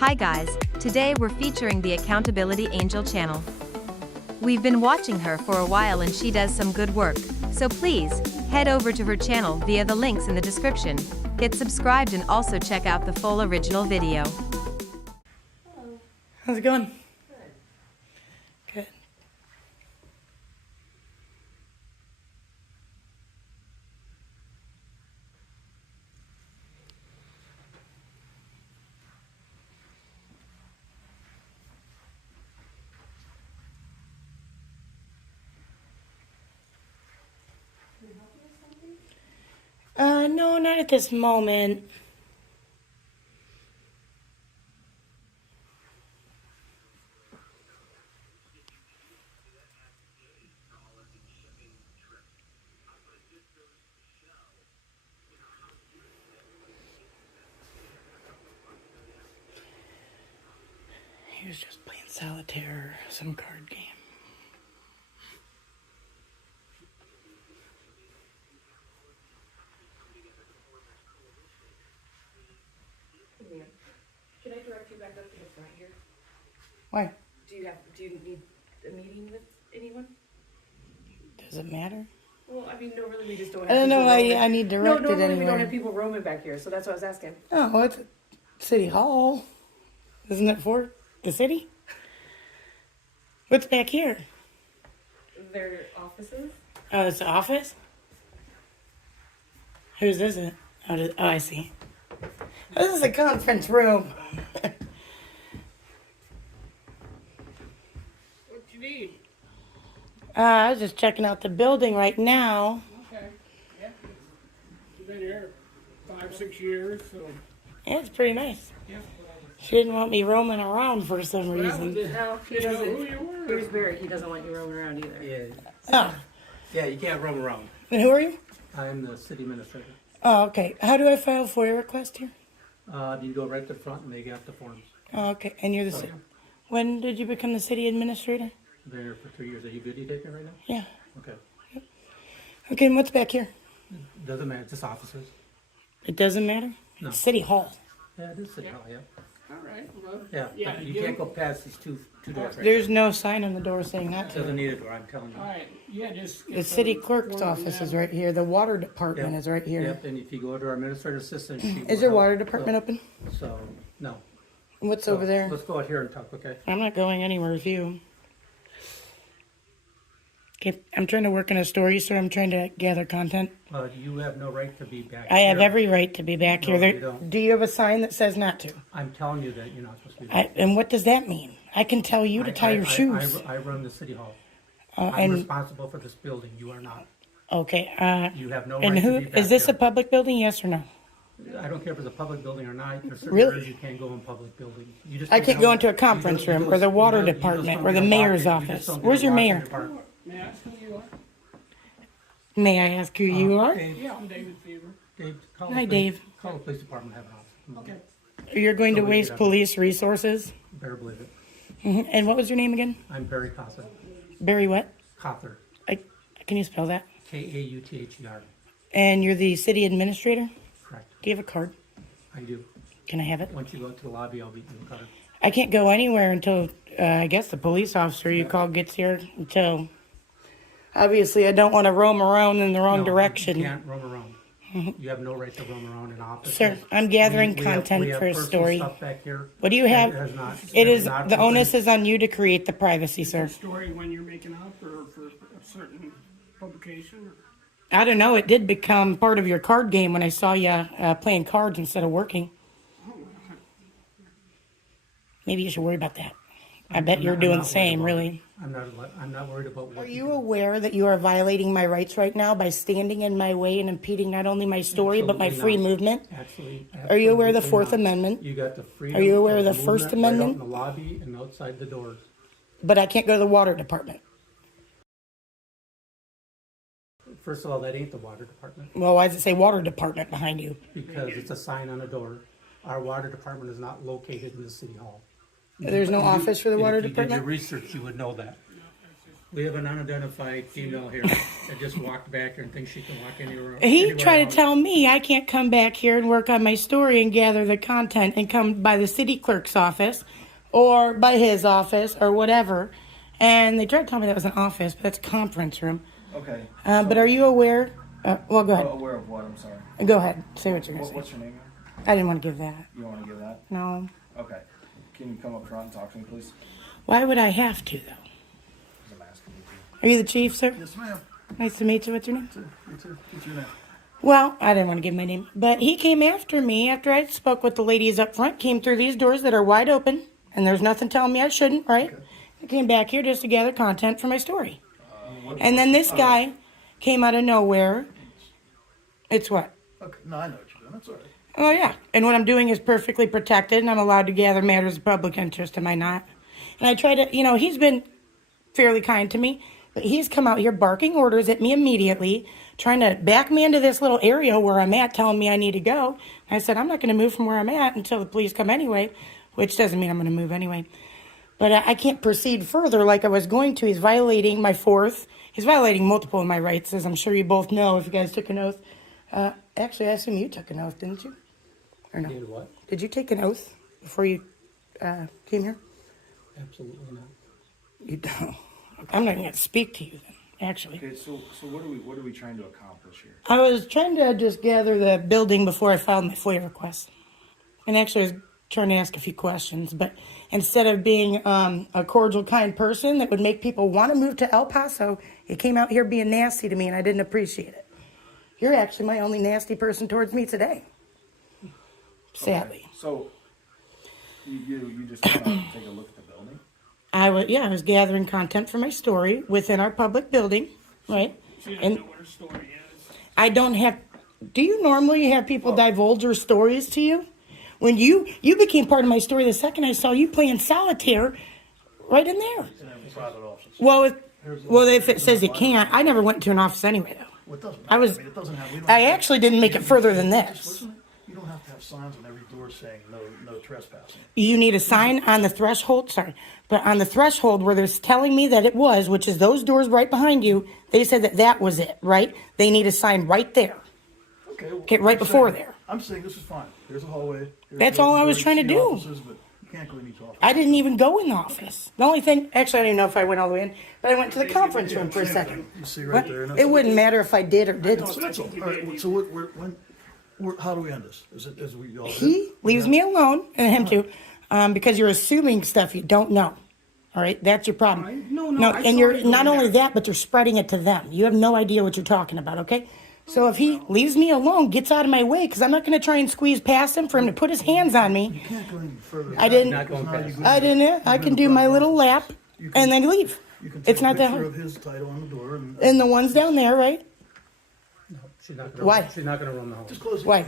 Hi guys, today we're featuring the Accountability Angel channel. We've been watching her for a while and she does some good work, so please, head over to her channel via the links in the description, get subscribed and also check out the full original video. Hello. How's it going? Good. Good. Can I help you with something? No, not at this moment. He was just playing solitaire, some card game. Ma'am, can I direct you back up to the front here? Why? Do you need a meeting with anyone? Does it matter? Well, I mean, normally we just don't have I don't know people why roaming. I need No, directed normally we anywhere. don't have people roaming back here, so that's what I was asking. Oh, it's City Hall. Isn't it for the city? What's back here? Their offices? Oh, it's the office? Whose is it? Oh, I see. Oh, this is a conference room. What you need? I was just checking out the building right now. Okay. Yeah. You've been here 5-6 years, so Yeah, it's pretty nice. yeah. She didn't want me roaming around for some Well, reason. No, he you know doesn't. who you were. Here's Barry. He doesn't want you roaming around either. Yeah, Oh, yeah, you can't roam around. and who are you? I'm the city administrator. Oh, okay. How do I file FOIA request here? You go right to the front and they got the forms. Oh, okay. And you're the city. When did you become the city administrator? Been here for 3 years. Are you videotaping right now? Yeah. Okay. Okay, and what's back here? Doesn't matter, it's just offices. It doesn't matter? No. It's City Hall. Yeah, it is city hall, yeah. All right. Well, Yeah, yeah. but you can't go past these two doors right There's no sign on the door saying that It to. doesn't need a door, I'm telling All you. right. Yeah, just The city clerk's form office them. is right here. The water department Yep. is right here. Yep, and if you go to our administrative assistant, she Is will your help. water department open? So, no. What's So, over there? Let's go out here and talk, okay? I'm not going anywhere with you. Okay, I'm trying to work in a story, so I'm trying to gather content. You have no right to be back I have here. every right to be back No, here. you There, don't. do you have a sign that says not to? I'm telling you that you're not supposed to be And what does that mean? I can tell you to tie your shoes. I run the city hall. Uh, I'm and responsible for this building, you are not. okay, You have no and right who to be back is this a there. public building? Yes or no? I don't care if it's a public building or not. There's certain Really? areas you can't go in public buildings. You just I don't can't know- go into a you conference don't- you room just- or the you water don't- you just department don't or the get to walk mayor's in- you just office. don't get to Where's your walk in mayor? the park. May I ask who you are? May I ask who you are? Dave, Yeah, I'm David Fever. call Hi, the police- Dave. Call the police department, have an office. Okay. You're going to So we waste get up. police resources. Better believe it. And what was your name again? I'm Barry Cawthon. Barry what? Cawthon. Can you spell that? Kauther. And you're the city administrator? Correct. Do you have a card? I do. Can I have it? Once you go out to the lobby, I'll be in the car. I can't go anywhere until I guess the police officer you call gets here. Until obviously I don't want to roam around in the wrong No, direction. You can't roam around. You have no right to roam around in offices. Sir, I'm gathering We have- content we have for a personal story. stuff back here. What do you that have? has not- It that is not the open. onus is on you to create the privacy, sir. Story when you're making up or for a certain publication? Or? I don't know. It did become part of your card game when I saw you playing cards instead of working. Maybe you should worry about that. I bet you're I'm doing not the same, worried about really. it. I'm not worried about what Are you aware that you are violating my rights right now by standing in my way and impeding not only my story but my Absolutely free not. movement? Actually, Are you aware of the absolutely Fourth not. Amendment? You got the freedom. Are you aware of the movement First right out Amendment? in the lobby and outside the doors. But I can't go to the water department. First of all, that ain't the water department Well, why does it say water department behind you? because it's a sign on the door. Our water department is not located in the city hall. There's no You- office for the and water if you did your department? research, you would know that. We have an unidentified female here that just walked back here and thinks she can walk anywhere. He anywhere tried else. to tell me I can't come back here and work on my story and gather the content and come by the city clerk's office or by his office or whatever. And they tried to tell me that was an office, but that's a conference room. Okay. But are you aware? Well, go ahead. Aware of what? I'm sorry. Go ahead. Say what you're going to say. What's your name? I didn't want to give that. You don't want to give that? No. Okay. Can you come up front and talk to me, please? Why would I have to, though? 'Cause I'm asking you to. Are you the chief, sir? Yes, ma'am. Nice to meet you. What's your name? You too. What's your name? Well, I didn't want to give my name, but he came after me after I spoke with the ladies up front, came through these doors that are wide open, and there's nothing telling me I shouldn't, right? I came back here just to gather content for my story. And then this guy came out of nowhere. It's what? Okay. No, I know what you're doing. That's all right. Oh, yeah. And what I'm doing is perfectly protected, and I'm allowed to gather matters of public interest, am I not? And I try to, he's been fairly kind to me, but he's come out here barking orders at me immediately, trying to back me into this little area where I'm at, telling me I need to go. I said, I'm not going to move from where I'm at until the police come anyway, which doesn't mean I'm going to move anyway. But I can't proceed further like I was going to. He's violating my fourth. He's violating multiple of my rights, as I'm sure you both know if you guys took an oath. Actually, I assume you took an oath, didn't you? Or no? Did what? Did you take an oath before you came here? Absolutely not. You don't. I'm not going to speak to you then, actually. Okay, so what are we trying to accomplish here? I was trying to just gather the building before I filed my FOIA request. And actually, I was trying to ask a few questions. But instead of being a cordial, kind person that would make people want to move to El Paso, you came out here being nasty to me, and I didn't appreciate it. You're actually my only nasty person towards me today. Sadly. Okay, so you just want to take a look at the building? I was gathering content for my story within our public building, right? She doesn't And know what her story is. I don't have. Do you normally have people divulge their stories to you? When you became part of my story the second I saw you playing solitaire, right in there. Private offices. Well, if it says you can't, I never went to an office anyway, though. Well, it doesn't I matter. was. It doesn't have. We don't I have to- actually didn't make it further than Just this. listen. You don't have to have signs on every door saying no trespassing. You need a sign on the threshold. Sorry, but on the threshold where they're telling me that it was, which is those doors right behind you. They said that was it, right? They need a sign right there. Okay. Well, Okay, right I'm before saying- there. I'm saying this is fine. There's a hallway. That's all I was trying to do. Offices, but you can't go in each office. I didn't even go in the office. The only thing, actually, I don't even know if I went all the way in, but I went to the conference room for a second. You see right What? there. and It that's- wouldn't matter if I did or No, didn't. so that's all. All right. So how do we end this? Is it as we all? He leaves me alone, and him too, because you're assuming stuff you don't know. All right, that's your problem. No, I and saw you're you not doing only that. that, but you're spreading it to them. You have no idea what you're talking about. Okay, so if he leaves me alone, gets out of my way, because I'm not going to try and squeeze past him for him to put his hands on me. You can't go any further. I didn't. Not going Because now past. you go I into- didn't. I you go can into do my private little office. lap You can- and then leave. You can take It's not a that picture hard. of his title on the door and And the ones down there, right? No, she's not gonna. Why? She's not going to run the home. just close it. Why?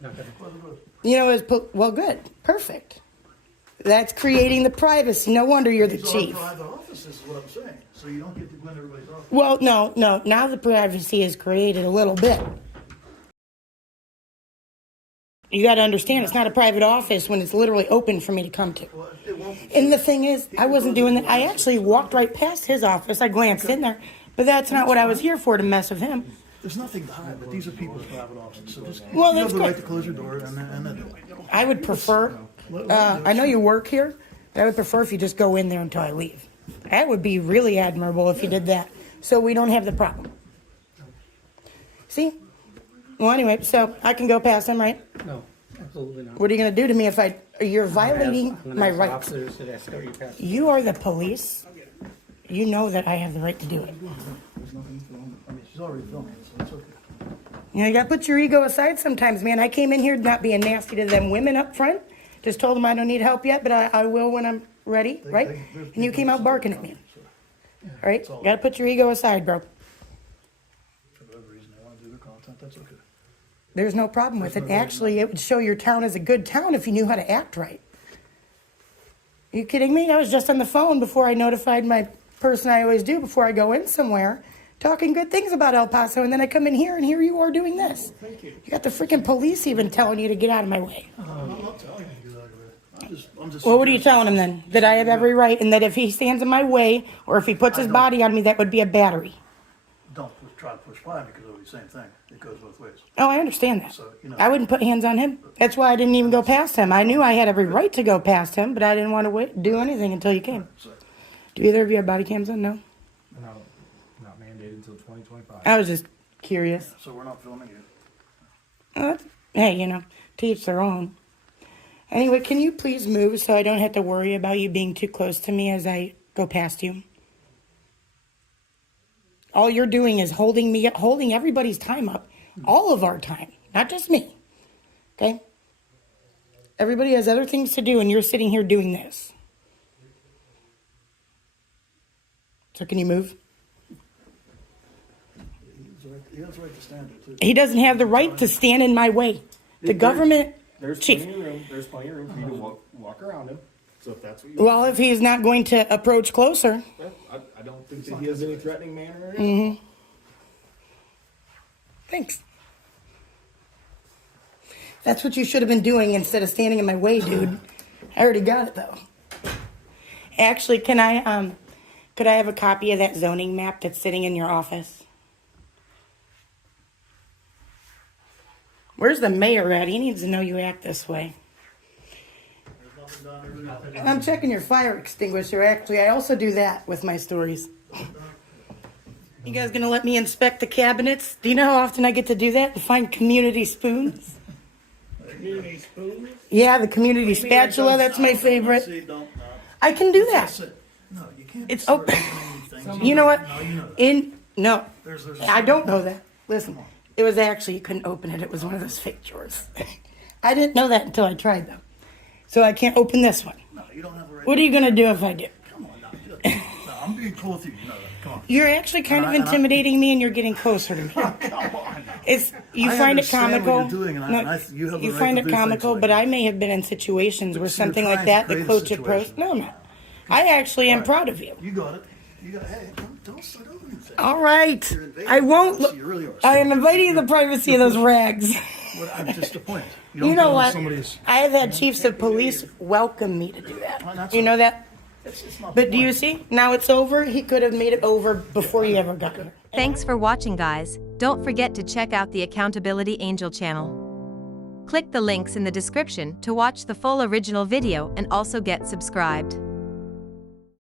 Not gonna. Close the door. You know, well, good, perfect. That's creating the privacy. No wonder you're the These are chief. private offices is what I'm saying. So you don't get to go in everybody's office. Well, no. Now the privacy is created a little bit. You got to understand, it's not a private office when it's literally open for me to come to. Well, it won't. And the thing is, I wasn't doing that. I actually walked right past his office. I glanced in there, but that's not what I was here for, to mess with him. There's nothing to hide, but these are people's private offices. So just Well, you that's have the right good. to close your door and then do it. I would prefer, I know you work here, but I would prefer if you just go in there until I leave. That would be really admirable if you did that, so we don't have the problem. See? Well, anyway, so I can go past him, right? No, absolutely not. What are you going to do to me if you're violating I'm gonna my ask rights? Officers to escort you past. You are the police. You know that I have the right to do it. There's nothing filming. I mean, she's already filming, so it's okay. You know, you got to put your ego aside sometimes, man. I came in here not being nasty to them women up front. Just told them I don't need help yet, but I will when I'm ready, right? And you came out barking at me. All right? Got to put your ego aside, bro. For whatever reason they want to do their content, that's okay. There's no problem with it. Actually, it would show your town as a good town if you knew how to act right. Are you kidding me? I was just on the phone before I notified my person I always do before I go in somewhere, talking good things about El Paso, and then I come in here and here you are doing this. Thank you. You got the freaking police even telling you to get out of my way. I'm not telling you to get out of your way. I'm just. Well, what are you telling him then? That I have every right, and that if he stands in my way, or if he puts his body on me, that would be a battery. Try to push by because it'll be the same thing. It goes both ways. Oh, I understand that. So, you know. I wouldn't put hands on him. That's why I didn't even go past him. I knew I had every right to go past him, but I didn't want to do anything until you came. So, Do either of you have body cams on? No? No, not mandated until 2025. I was just curious. so we're not filming you. Hey, to each their own. Anyway, can you please move so I don't have to worry about you being too close to me as I go past you? All you're doing is holding everybody's time up. All of our time, not just me. Okay? Everybody has other things to do, and you're sitting here doing this. So can you move? He has the right to stand there, too. He doesn't have the right to stand in my way. The government There's chief. plenty of room. There's plenty of room for you to walk around him. So if that's what you Well, if he's not going to approach closer. I don't think that he has any threatening manner or anything. Thanks. That's what you should have been doing instead of standing in my way, dude. I already got it though. Actually, could I have a copy of that zoning map that's sitting in your office? Where's the mayor at? He needs to know you act this way. I'm checking your fire extinguisher, actually. I also do that with my stories. You guys gonna let me inspect the cabinets? Do you know how often I get to do that? To find community spoons? Community spoons? Yeah, the community spatula, that's my favorite. See, don't. I can do that. No, you can't. It's start open. doing things. You know what? No, you know that. No, There's I don't know that. Listen, it was actually, you couldn't open it. It was one of those fake drawers. I didn't know that until I tried them. So I can't open this one. No, you don't have the right. What are you gonna do if I do? Come on, no, I'm being cool with you. You know that. Come on. You're actually kind of And I- intimidating me, and you're getting closer to me. Come on. It's you I find it understand what comical. you're doing, and you have the you right find to it do things comical, like but that. I may have been in situations where But you're something like trying that, to the create a coach approach. situation. No, I'm not. I actually am proud of you. You got it. You got. Hey, don't start over anything. All right, You're invading I won't. privacy, you really are. I am invading the privacy of those rags. Well, I'm disappointed. You know what? Somebody's. I have had chiefs of police welcome me to do that. You know that? It's not But the do you point. see? Now it's over. He could have made it over before you ever got here. Thanks for watching, guys. Don't forget to check out the Accountability Angel channel. Click the links in the description to watch the full original video and also get subscribed.